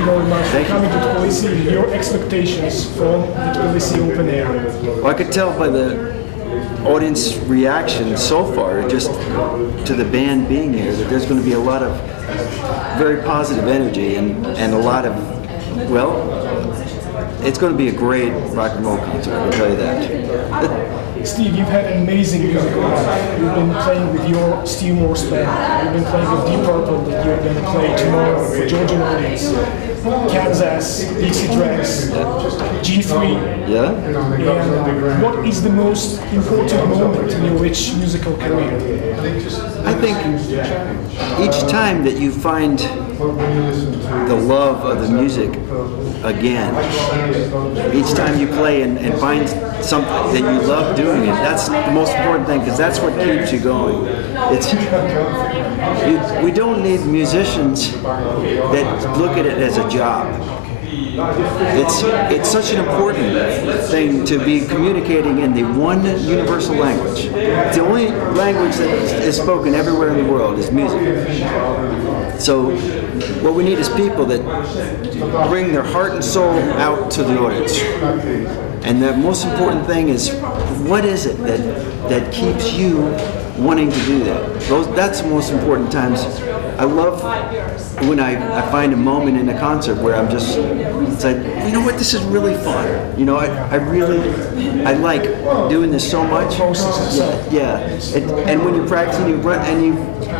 you very much for coming to Tbilisi. Your expectations from the Tbilisi Open Air? Well, I could tell by the audience reaction so far, just to the band being here, that there's going to be a lot of very positive energy and a lot of, well, it's going to be a great rock and roll concert, I can tell you that. Steve, you've had an amazing musical life. You've been playing with your Steve Morse band. You've been playing with Deep Purple that you're going to play tomorrow for Georgian audience. Kansas, Dixie Tracks, G3. Yeah? And what is the most important moment in your rich musical career? I think each time that you find the love of the music again, each time you play and find something that you love doing it, that's the most important thing, because that's what keeps you going. We don't need musicians that look at it as a job. It's such an important thing to be communicating in the one universal language. It's the only language that is spoken everywhere in the world is music. So what we need is people that bring their heart and soul out to the audience. And the most important thing is, what is it that keeps you wanting to do that? That's the most important times. I love when I find a moment in a concert where I'm just, it's like, you know what, this is really fun. You know, I like doing this so much. Yeah. And when you're practicing, you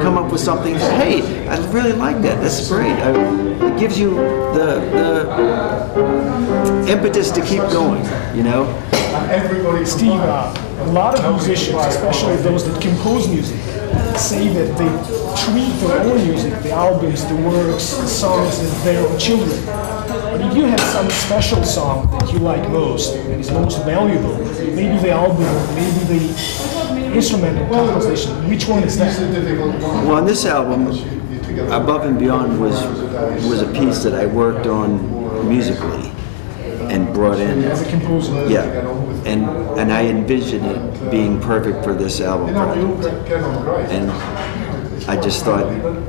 come up with something, hey, I really like that. That's great. It gives you the impetus to keep going, you know? Steve, a lot of musicians, especially those that compose music, say that they treat their own music, the albums, the works, the songs, as their own children. But if you have some special song that you like most, that is most valuable, maybe the album, maybe the instrumental composition, which one is that? Well, on this album, Above and Beyond was a piece that I worked on musically and brought in. As a composer? Yeah, and I envisioned it being perfect for this album project. And I just thought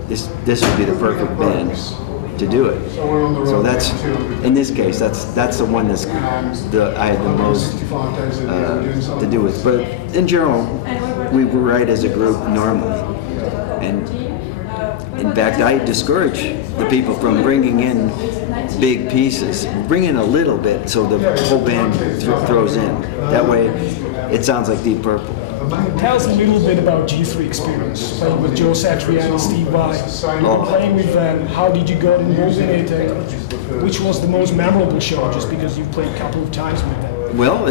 this would be the perfect band to do it. So that's, in this case, that's the one I had the most to do with. But in general, we write as a group normally. And in fact, I discourage the people from bringing in big pieces. Bring in a little bit so the whole band throws in. That way, it sounds like Deep Purple. Tell us a little bit about G3 experience, playing with Joe Satriani, Steve Vai. You were playing with them. How did you get involved in it? Which was the most memorable show, just because you played a couple of times with them? Well,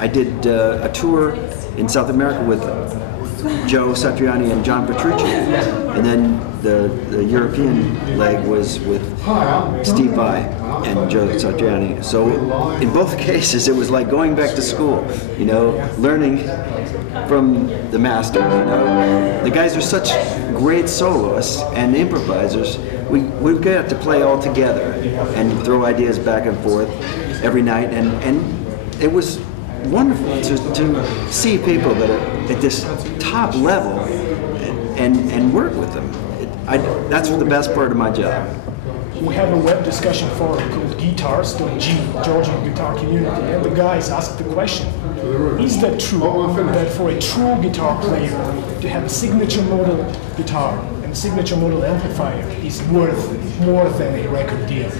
I did a tour in South America with Joe Satriani and John Petrucci, and then the European leg was with Steve Vai and Joe Satriani. So in both cases, it was like going back to school, you know, learning from the master. You know, the guys are such great soloists and improvisers. We got to play all together and throw ideas back and forth every night, and it was wonderful to see people that are at this top level and work with them. That's the best part of my job. We have a web discussion forum called Guitars.g, Georgian Guitar Community, and the guys asked the question, is that true, that for a true guitar player to have a signature model guitar and a signature model amplifier is worth more than a record deal?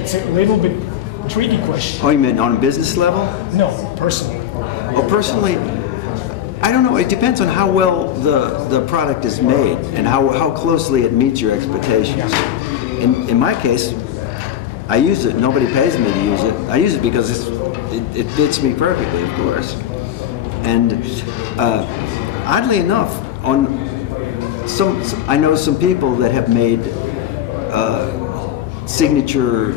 It's a little bit tricky question. Oh, you mean on a business level? No, personally. Oh, personally, I don't know. It depends on how well the product is made and how closely it meets your expectations. In my case, I use it. Nobody pays me to use it. I use it because it fits me perfectly, of course. And oddly enough, I know some people that have made signature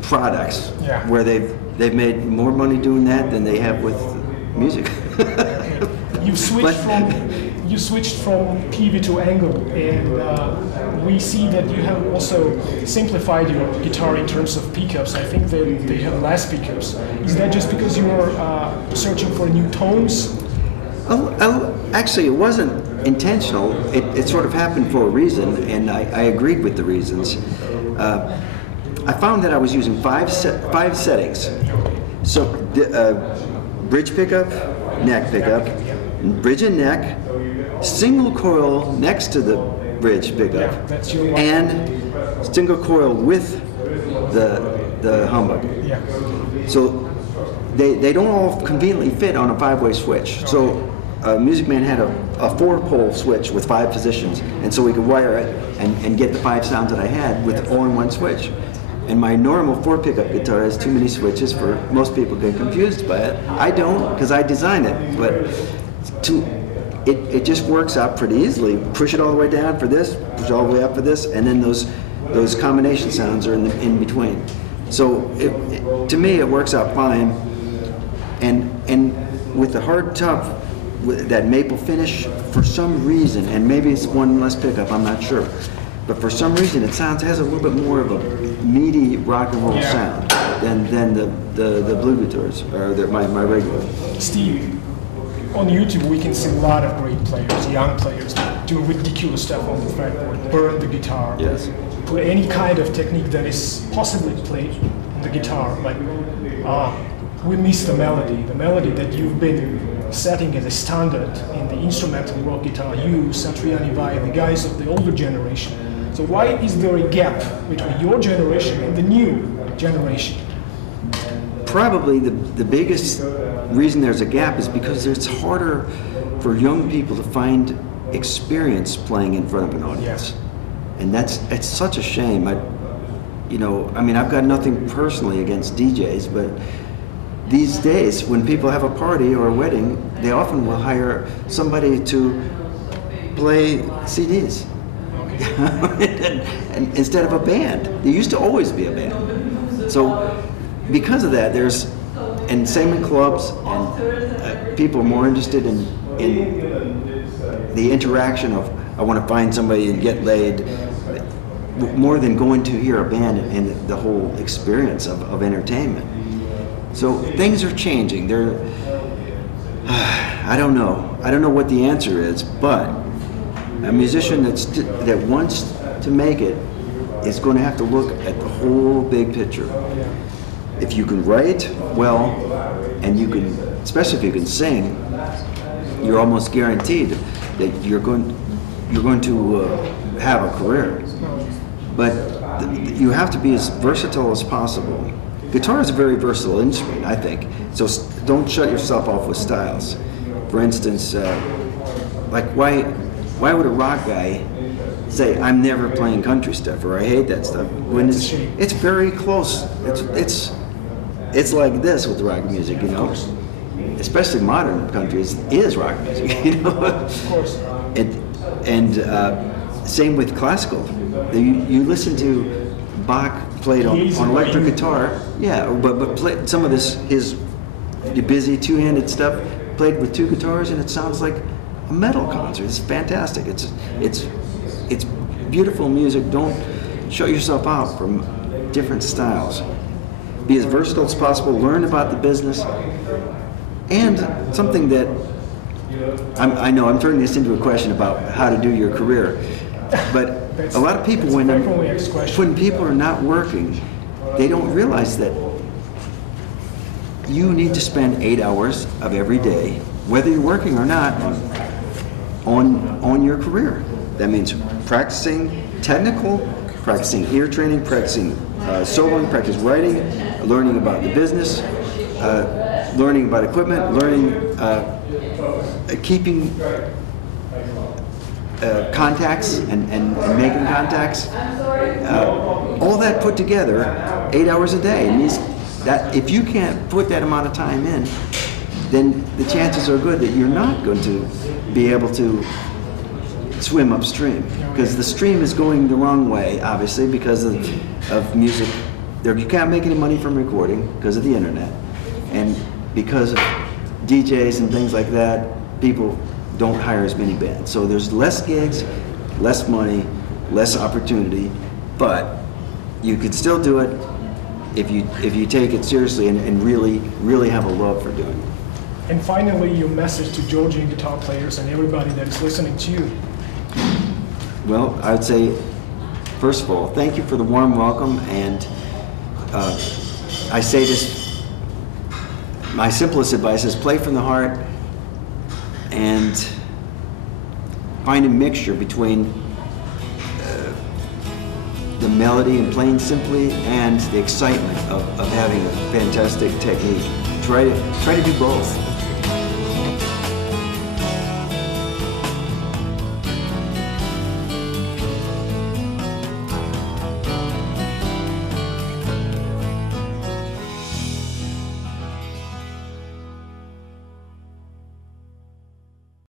products where they've made more money doing that than they have with music. You switched from PV to angle, and we see that you have also simplified your guitar in terms of pickups. I think that they have less pickups. Is that just because you were searching for new tones? Actually, it wasn't intentional. It sort of happened for a reason, and I agreed with the reasons. I found that I was using five settings. So bridge pickup, neck pickup, bridge and neck, single coil next to the bridge pickup, and single coil with the humbug. So they don't all conveniently fit on a 5-way switch. So Music Man had a 4-pole switch with 5 positions, and so we could wire it and get the 5 sounds that I had with all in one switch. And my normal 4-pickup guitar has too many switches for most people get confused by it. I don't, because I designed it, but it just works out pretty easily. Push it all the way down for this, push it all the way up for this, and then those combination sounds are in between. So to me, it works out fine. And with the hard top, with that maple finish, for some reason, and maybe it's one less pickup, I'm not sure, but for some reason it has a little bit more of a meaty rock and roll sound than the blue guitars, or my regular. Steve, on YouTube we can see a lot of great players, young players, that do ridiculous stuff on the fretboard, burn the guitar, put any kind of technique that is possibly played on the guitar, like we miss the melody that you've been setting as a standard in the instrumental rock guitar, you, Satriani Vai, the guys of the older generation. So why is there a gap between your generation and the new generation? Probably the biggest reason there's a gap is because it's harder for young people to find experience playing in front of an audience. And it's such a shame. I've got nothing personally against DJs, but these days, when people have a party or a wedding, they often will hire somebody to play CDs. and instead of a band. There used to always be a band. So because of that, and same in clubs, and people are more interested in the interaction of, I want to find somebody and get laid, more than going to hear a band and the whole experience of entertainment. So things are changing. I don't know what the answer is, but a musician that wants to make it is going to have to look at the whole big picture. If you can write well, and you can, especially if you can sing, you're almost guaranteed that you're going to have a career. But you have to be as versatile as possible. Guitar is a very versatile instrument, I think. So don't shut yourself off with styles. For instance, like why would a rock guy say, I'm never playing country stuff, or I hate that stuff, when it's very close. It's like this with rock music, especially modern country is rock music, Of course. And same with classical. You listen to Bach played on electric guitar, but play some of his busy two-handed stuff played with 2 guitars, and it sounds like a metal concert. It's fantastic. It's beautiful music. Don't shut yourself out from different styles. Be as versatile as possible. Learn about the business, and something that I know I'm turning this into a question about how to do your career, but a lot of people, when people are not working, they don't realize that you need to spend 8 hours of every day, whether you're working or not, on your career. That means practicing technical, practicing ear training, practicing soloing, practice writing, learning about the business, learning about equipment, learning, keeping contacts and making contacts. All that put together, 8 hours a day. It means that if you can't put that amount of time in, then the chances are good that you're not going to be able to swim upstream, because the stream is going the wrong way, obviously, because of music. You can't make any money from recording because of the internet, and because of DJs and things like that, people don't hire as many bands. So there's less gigs, less money, less opportunity, but you could still do it if you take it seriously and really have a love for doing it. And finally, your message to Georgian guitar players and everybody that is listening to you. Well, I would say first of all, thank you for the warm welcome, and I say this, my simplest advice is play from the heart and find a mixture between the melody and playing simply and the excitement of having a fantastic technique. Try to do both.